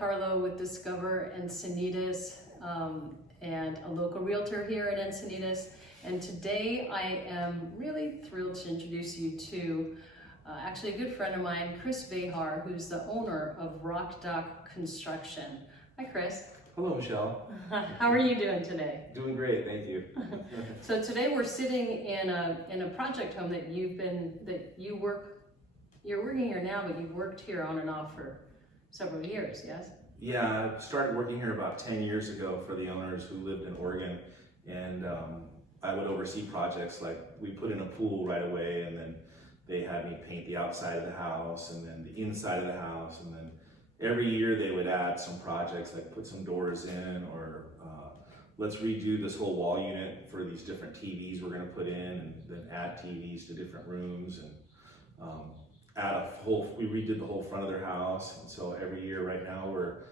Carlo with Discover Encinitas and a local realtor here in Encinitas. And today I am really thrilled to introduce you to actually a good friend of mine, Chris Vejar, who's the owner of Rock Dock Construction. Hi, Chris. Hello, Michelle. How are you doing today? Doing great, thank you. So today we're sitting in a project home that you're working here now, but you've worked here on and off for several years, yes? Yeah, I started working here about 10 years ago for the owners who lived in Oregon, and I would oversee projects like we put in a pool right away, and then they had me paint the outside of the house and then the inside of the house, and then every year they would add some projects like put some doors in, or let's redo this whole wall unit for these different TVs we're going to put in, and then add TVs to different rooms, and we redid the whole front of their house. And so every year right now we're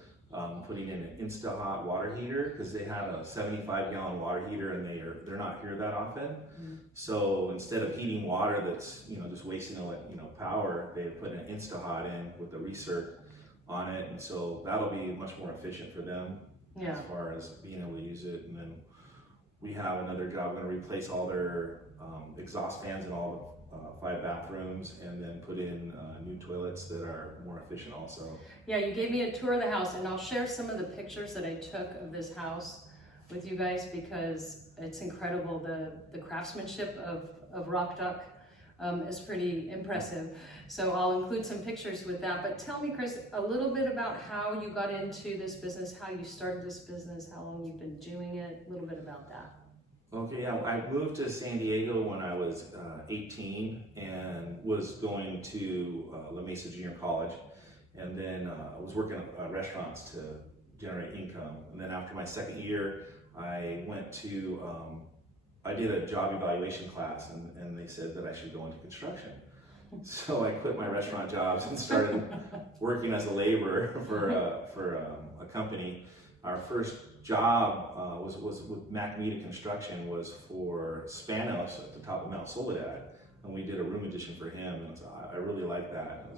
putting in an Insta-Hot water heater, because they have a 75-gallon water heater and they're not here that often. Mm-hmm. So instead of heating water that's just wasting power, they put an Insta-Hot in with a recirc on it, and so that'll be much more efficient for them as far as being able to use it. And then we have another job. We're going to replace all their exhaust fans in all the 5 bathrooms, and then put in new toilets that are more efficient also. Yeah, you gave me a tour of the house, and I'll share some of the pictures that I took of this house with you guys, because it's incredible. The craftsmanship of Rock Dock is pretty impressive. So I'll include some pictures with that. But tell me, Chris, a little bit about how you got into this business, how you started this business, how long you've been doing it, a little bit about that. Okay, yeah, I moved to San Diego when I was 18 and was going to La Mesa Junior College, and then I was working at restaurants to generate income. And then after my second year, I went to, I did a job evaluation class, and they said that I should go into construction. So I quit my restaurant jobs and started working as a laborer for a company. Our first job was with Macmeta Construction, was for Spanos at the top of Mount Soledad, and we did a room addition for him, and I really liked that.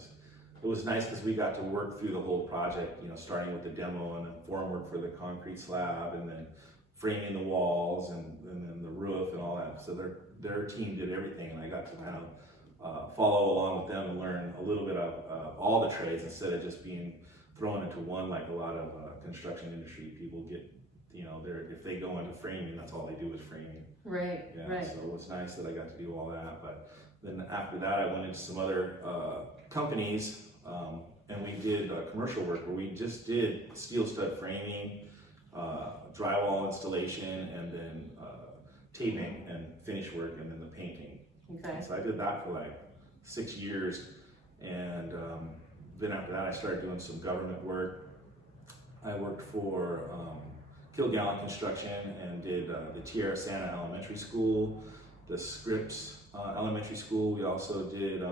It was nice because we got to work through the whole project, starting with the demo and then formwork for the concrete slab, and then framing the walls, and then the roof and all that. So their team did everything, and I got to kind of follow along with them and learn a little bit of all the trades, instead of just being thrown into one like a lot of construction industry people get. If they go into framing, that's all they do is framing. Right. Yeah. Right. So it was nice that I got to do all that. But then after that, I went into some other companies, and we did commercial work where we just did steel stud framing, drywall installation, and then taping and finish work, and then the painting. Okay. So I did that for like 6 years, and then after that I started doing some government work. I worked for Kilgallen Construction and did the Tierra Santa Elementary School, the Scripps Elementary School. We also did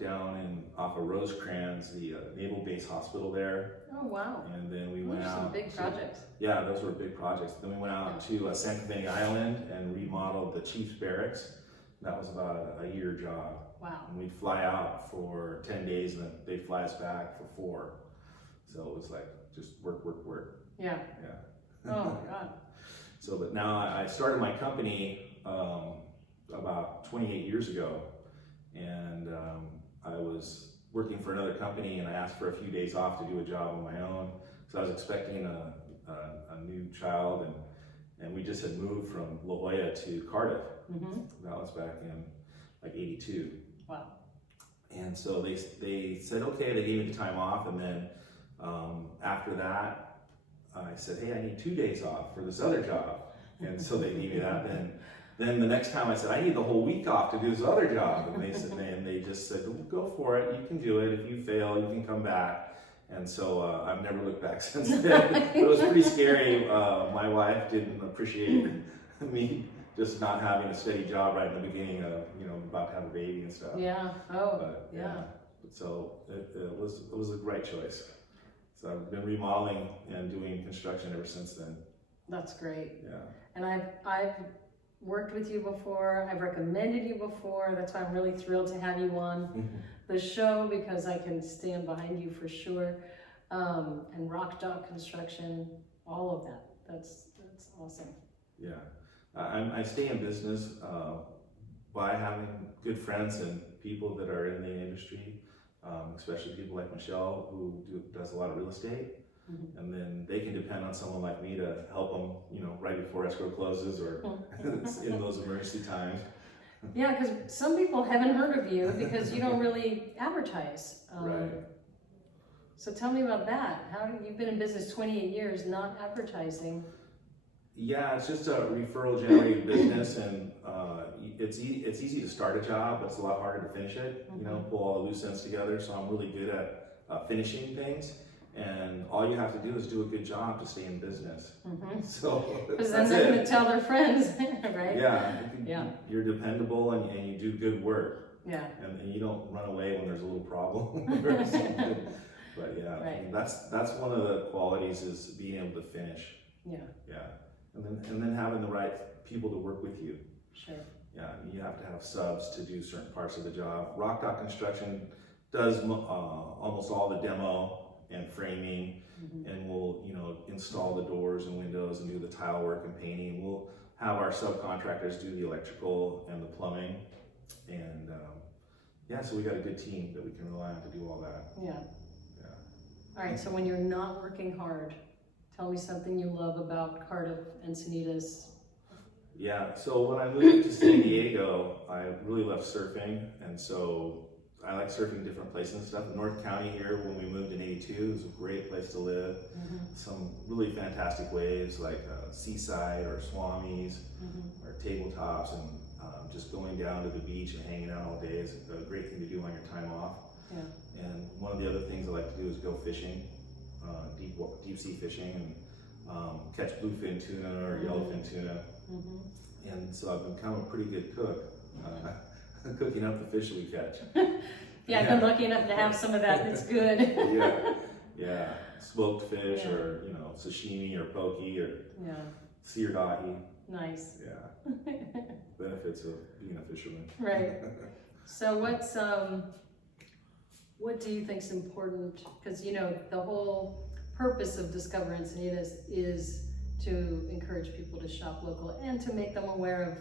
down off of Rosecrans, the Naval Base Hospital there. Oh, wow. And then we went out. Some big projects. Yeah, those were big projects. Then we went out to San Clemente Island and remodeled the Chief's Barracks. That was about a year job. Wow. And we'd fly out for 10 days, and then they'd fly us back for 4. So it was like just work, work, work. Yeah. Yeah. Oh my God. So, but now I started my company about 28 years ago, and I was working for another company, and I asked for a few days off to do a job on my own. So I was expecting a new child, and we just had moved from La Jolla to Cardiff. Mm-hmm. That was back in like 82. Wow. And so they said, okay, they gave me the time off, and then after that, I said, hey, I need 2 days off for this other job. And so they gave me that. Then the next time I said, I need the whole week off to do this other job. And they just said, well, go for it, you can do it. If you fail, you can come back. And so I've never looked back since then. It was pretty scary. My wife didn't appreciate me just not having a steady job right in the beginning of, about to have a baby and stuff. Yeah. Oh, but, yeah. So it was a great choice. So I've been remodeling and doing construction ever since then. That's great. Yeah. And I've worked with you before. I've recommended you before. That's why I'm really thrilled to have you on the show, because I can stand behind you for sure. and rock dock construction, all of that. That's awesome. Yeah, I stay in business by having good friends and people that are in the industry, especially people like Michelle who does a lot of real estate. Mm-hmm. And then they can depend on someone like me to help them, you know, right before escrow closes or in those emergency times. Yeah, because some people haven't heard of you because you don't really advertise. Right. So tell me about that. You've been in business 28 years, not advertising. Yeah, it's just a referral generated business, and it's easy to start a job, but it's a lot harder to finish it. You know, pull all the loose ends together. So I'm really good at finishing things. And all you have to do is do a good job to stay in business. Mm-hmm. So because then they're going to tell their friends, right? Yeah, you're dependable and you do good work. Yeah. And you don't run away when there's a little problem or something. But yeah, right. I mean, that's one of the qualities is being able to finish. Yeah. Yeah, and then having the right people to work with you. Sure. Yeah, you have to have subs to do certain parts of the job. Rock Dock Construction does almost all the demo and framing, and we'll, you know, install the doors and windows and do the tile work and painting. We'll have our subcontractors do the electrical and the plumbing, and yeah, so we got a good team that we can rely on to do all that. Yeah. Yeah. All right, so when you're not working hard, tell me something you love about Cardiff, Encinitas. Yeah, so when I moved to San Diego, I really loved surfing, and so I like surfing different places and stuff. North County here, when we moved in '82, was a great place to live. Some really fantastic waves like Seaside or Swamis or tabletops, and just going down to the beach and hanging out all day is a great thing to do on your time off. Yeah. And one of the other things I like to do is go fishing, deep sea fishing, and catch bluefin tuna or yellowfin tuna. And so I've become a pretty good cook. Cooking up the fish we catch. Yeah, I've been lucky enough to have some of that. It's good. Yeah, smoked fish, or you know, sashimi or poke or seared ahi. Nice. Yeah, benefits of being a fisherman. Right. So what do you think is important? Because you know the whole purpose of Discover Encinitas is to encourage people to shop local and to make them aware of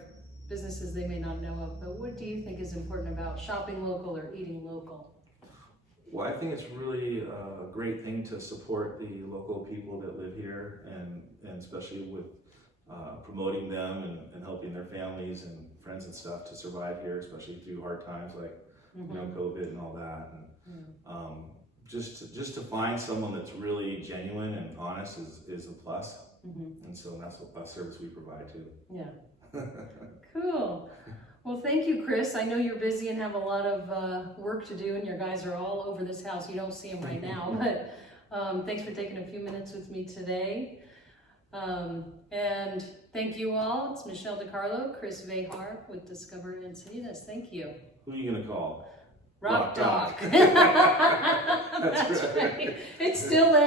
businesses they may not know of, but what do you think is important about shopping local or eating local? Well, I think it's really a great thing to support the local people that live here, and especially with promoting them and helping their families and friends and stuff to survive here, especially through hard times like you know, COVID and all that. And just to find someone that's really genuine and honest is a plus. And so that's what service we provide too. Yeah. Cool. Well, thank you, Chris. I know you're busy and have a lot of work to do, and your guys are all over this house. You don't see them right now, but thanks for taking a few minutes with me today. And thank you all. It's Michelle DiCarlo, Chris Vejar with Discover Encinitas. Thank you. Who are you going to call? Rock Dock. That's right. It's still there.